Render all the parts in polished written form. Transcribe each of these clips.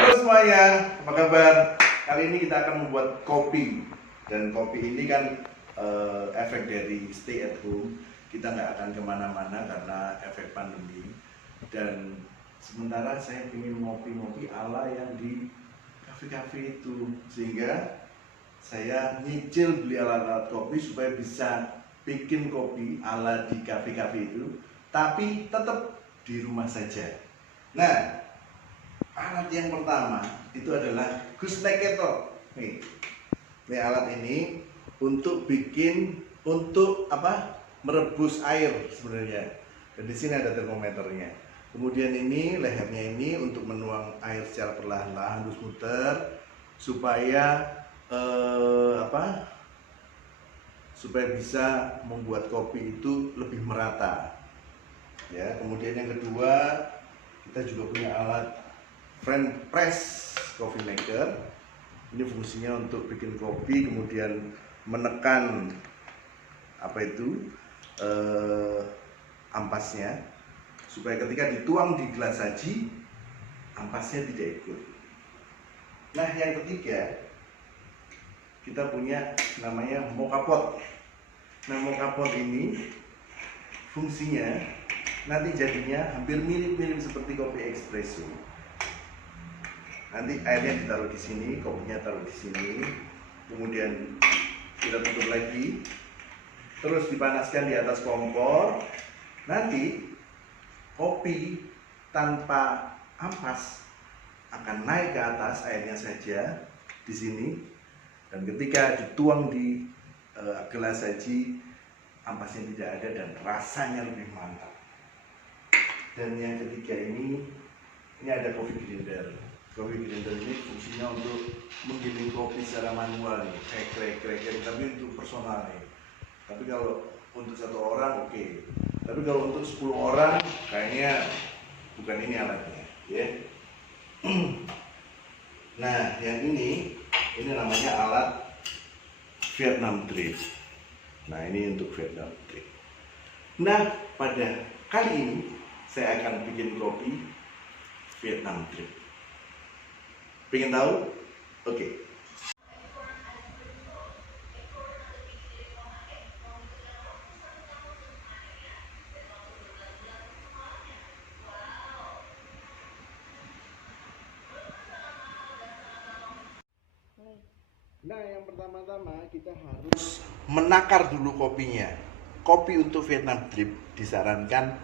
Halo semuanya, apa kabar? Kali ini kita akan membuat kopi. Dan kopi ini kan efek dari stay at home. Kita nggak akan kemana-mana karena efek pandemi. Dan sementara saya ingin ngopi-ngopi ala yang di kafe-kafe itu. Sehingga saya nyicil beli alat-alat kopi supaya bisa bikin kopi ala di kafe-kafe itu, tapi tetap di rumah saja. Nah, alat yang pertama itu adalah Gooseneck Kettle. Nih alat ini untuk merebus air sebenarnya. Dan di sini ada termometernya. Kemudian ini lehernya ini untuk menuang air secara perlahan-lahan, terus muter supaya supaya bisa membuat kopi itu lebih merata. Ya, kemudian yang kedua kita juga punya alat French press coffee maker. Ini fungsinya untuk bikin kopi, kemudian menekan ampasnya supaya ketika dituang di gelas saji ampasnya tidak ikut. Nah, yang ketiga kita punya namanya mocha pot. Nah, mocha pot ini fungsinya nanti jadinya hampir mirip-mirip seperti kopi espresso. Nanti airnya ditaruh di sini, kopinya taruh di sini, kemudian kita tutup lagi, terus dipanaskan di atas kompor. Nanti kopi tanpa ampas akan naik ke atas, airnya saja di sini, dan ketika dituang di gelas saji ampasnya tidak ada dan rasanya lebih mantap. Dan yang ketiga ini ada coffee grinder. Coffee grinder ini fungsinya untuk menggiling kopi secara manual nih, krek, tapi untuk personal nih. Tapi kalau untuk satu orang oke. Tapi kalau untuk 10 orang kayaknya bukan ini alatnya, ya. Nah, yang ini namanya alat Vietnam Drip. Nah, ini untuk Vietnam Drip. Nah, pada kali ini saya akan bikin kopi Vietnam Drip. Pengen tahu? Oke. Nah, yang pertama-tama kita harus menakar dulu kopinya. Kopi untuk Vietnam Drip disarankan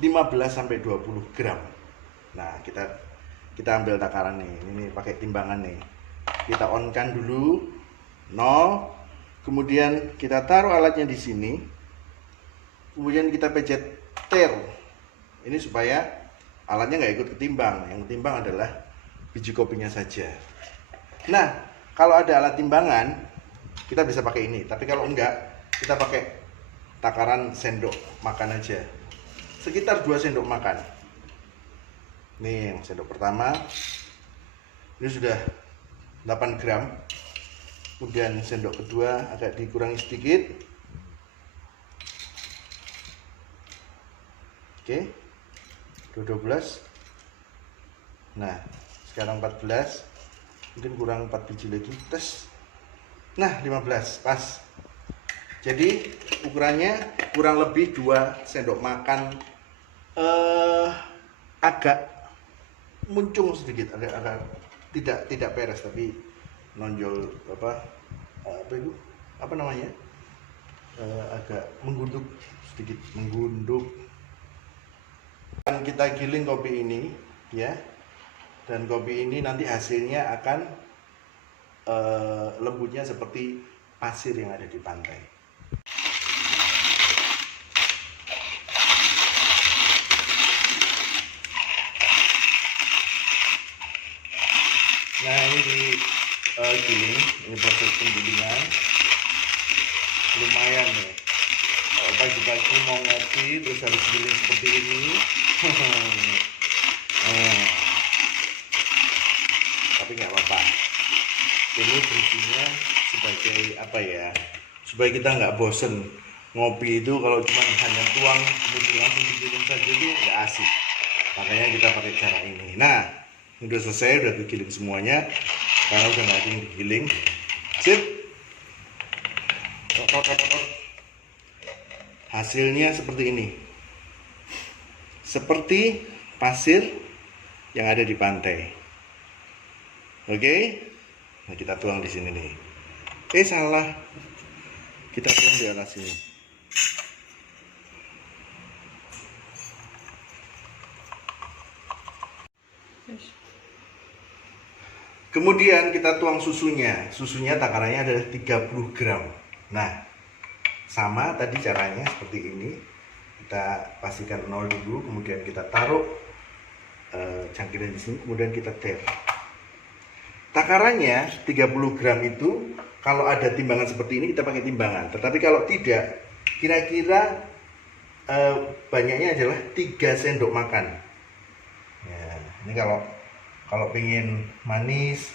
15-20 gram. Nah, kita ambil takaran nih. Ini pakai timbangan nih. Kita on-kan dulu 0. Kemudian kita taruh alatnya di sini. Kemudian kita pencet tir. Ini supaya alatnya nggak ikut ketimbang. Yang ketimbang adalah biji kopinya saja. Nah, kalau ada alat timbangan, kita bisa pakai ini. Tapi kalau enggak, kita pakai takaran sendok makan aja. Sekitar 2 sendok makan. Nih, sendok pertama. Ini sudah 8 gram. Kemudian sendok kedua agak dikurangi sedikit. Oke. 12. Nah, sekarang 14. Mungkin kurang 4 biji lagi, tes. Nah, 15, pas. Jadi ukurannya kurang lebih 2 sendok makan, agak muncung sedikit, agak tidak peres, tapi nonjol agak menggunduk sedikit, Dan kita giling kopi ini, ya. Dan kopi ini nanti hasilnya akan lembutnya seperti pasir yang ada di pantai. Nah, ini giling, ini proses penggilingan lumayan ya. Kalau pagi-pagi mau ngopi terus harus giling seperti ini. Tapi nggak apa-apa. Ini fungsinya sebagai supaya kita nggak bosen ngopi itu. Kalau cuma hanya tuang kemudian langsung digiling saja itu nggak asik. Makanya kita pakai cara ini. Nah, Udah selesai, udah digiling semuanya. Karena udah nggak ada yang digiling. Sip. Hasilnya seperti ini. Seperti pasir yang ada di pantai. Oke. Nah, kita tuang di sini nih. Salah. Kita tuang di atas sini. Kemudian kita tuang susunya. Susunya takarannya adalah 30 gram. Nah, sama tadi caranya seperti ini. Kita pastikan 0 dulu, kemudian kita taruh cangkiran di sini, kemudian kita ter. Takarannya 30 gram itu, kalau ada timbangan seperti ini kita pakai timbangan. Tetapi kalau tidak, kira-kira banyaknya adalah 3 sendok makan. Ya, ini kalau pengen manis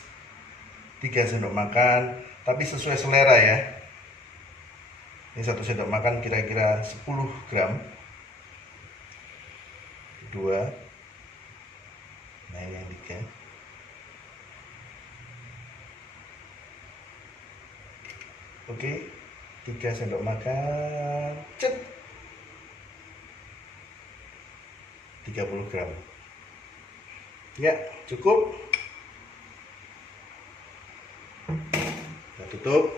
3 sendok makan, tapi sesuai selera ya. Ini 1 sendok makan kira-kira 10 gram. 2. Nah, ini yang 3. Oke, 3 sendok makan. Cet. 30 gram. Ya, cukup. Kita tutup.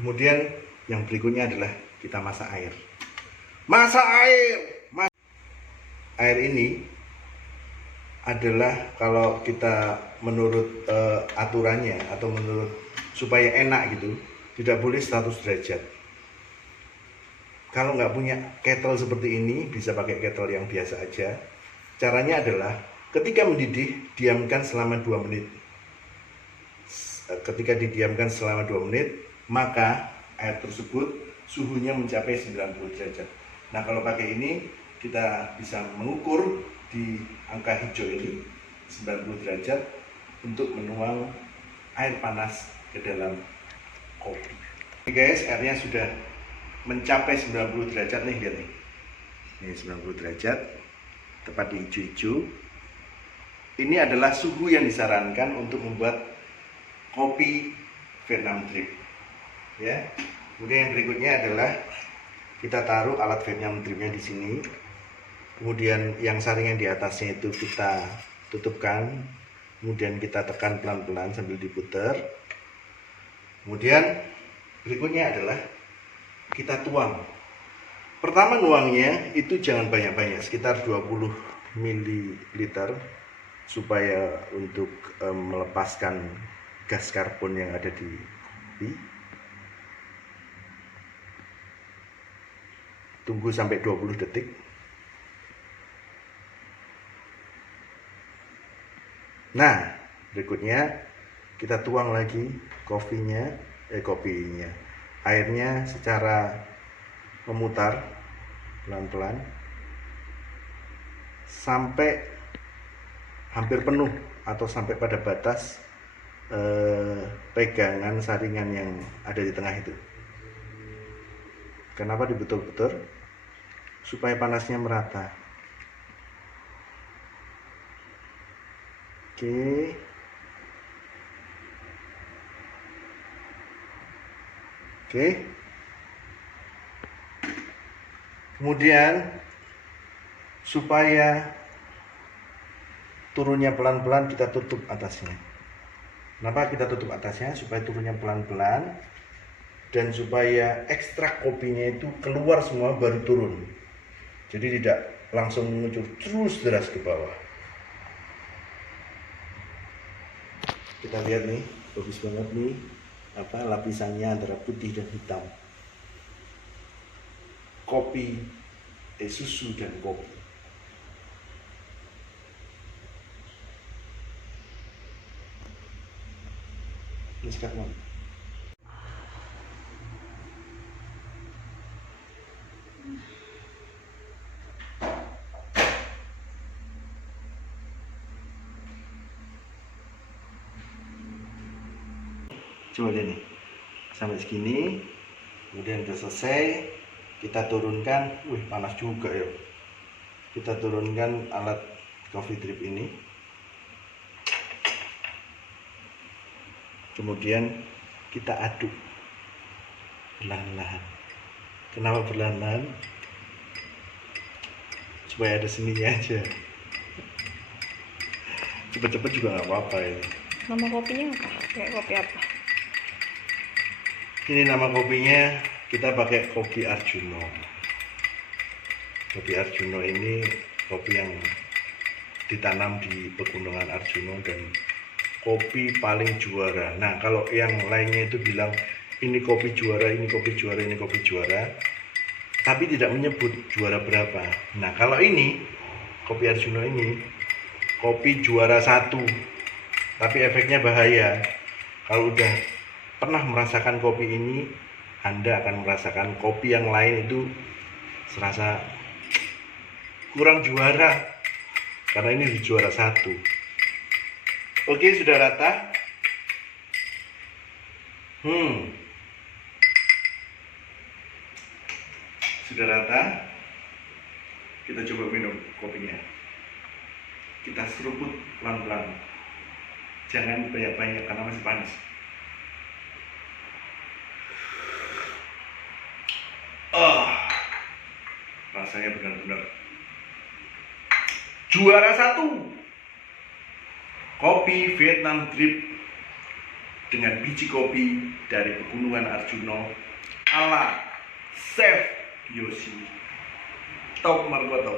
Kemudian yang berikutnya adalah kita masak air. Masak air. Air ini adalah kalau kita menurut aturannya atau menurut supaya enak gitu, tidak boleh 100 derajat. Kalau nggak punya kettle seperti ini, bisa pakai kettle yang biasa aja. Caranya adalah ketika mendidih, diamkan selama 2 menit. Ketika didiamkan selama 2 menit, maka air tersebut suhunya mencapai 90 derajat. Nah, kalau pakai ini, kita bisa mengukur di angka hijau ini 90 derajat untuk menuang air panas ke dalam kopi. Oke guys, airnya sudah mencapai 90 derajat nih, lihat nih. Ini 90 derajat, tepat di hijau-hijau. Ini adalah suhu yang disarankan untuk membuat kopi Vietnam Drip. Ya. Kemudian yang berikutnya adalah kita taruh alat Vietnam Dripnya di sini. Kemudian yang saringan di atasnya itu kita tutupkan. Kemudian kita tekan pelan-pelan sambil diputar. Kemudian berikutnya adalah kita tuang. Pertama nuangnya itu jangan banyak-banyak, sekitar 20 ml supaya untuk melepaskan gas karbon yang ada di kopi. Tunggu sampai 20 detik. Nah, berikutnya kita tuang lagi kopinya, airnya secara memutar pelan-pelan sampai hampir penuh atau sampai pada batas pegangan saringan yang ada di tengah itu. Kenapa diputar-putar? Supaya panasnya merata. Oke. Oke. Kemudian supaya turunnya pelan-pelan kita tutup atasnya. Kenapa kita tutup atasnya? Supaya turunnya pelan-pelan dan supaya ekstrak kopinya itu keluar semua baru turun. Jadi tidak langsung mengucur terus deras ke bawah. Kita lihat nih, bagus banget nih lapisannya antara putih dan hitam. Kopi, susu dan kopi. Ini sekarang. Coba lihat nih, sampai segini. Kemudian udah selesai, kita turunkan. Wih, panas juga ya. Kita turunkan alat coffee drip ini. Kemudian kita aduk perlahan-lahan. Kenapa perlahan-lahan? Supaya ada seninya aja. Cepet-cepet juga nggak apa-apa ini. Nama kopinya apa? Kayak kopi apa? Ini nama kopinya kita pakai kopi Arjuno. Kopi Arjuno ini kopi yang ditanam di pegunungan Arjuno dan kopi paling juara. Nah, kalau yang lainnya itu bilang ini kopi juara, ini kopi juara, ini kopi juara, tapi tidak menyebut juara berapa. Nah, kalau ini kopi Arjuno ini kopi juara 1, tapi efeknya bahaya. Kalau udah pernah merasakan kopi ini, Anda akan merasakan kopi yang lain itu serasa kurang juara, karena ini di juara 1. Oke, sudah rata. Sudah rata. Kita coba minum kopinya. Kita seruput pelan-pelan. Jangan banyak-banyak karena masih panas. Rasanya benar-benar juara 1. Kopi Vietnam Drip dengan biji kopi dari pegunungan Arjuno ala Chef Yoshi. Top markotop.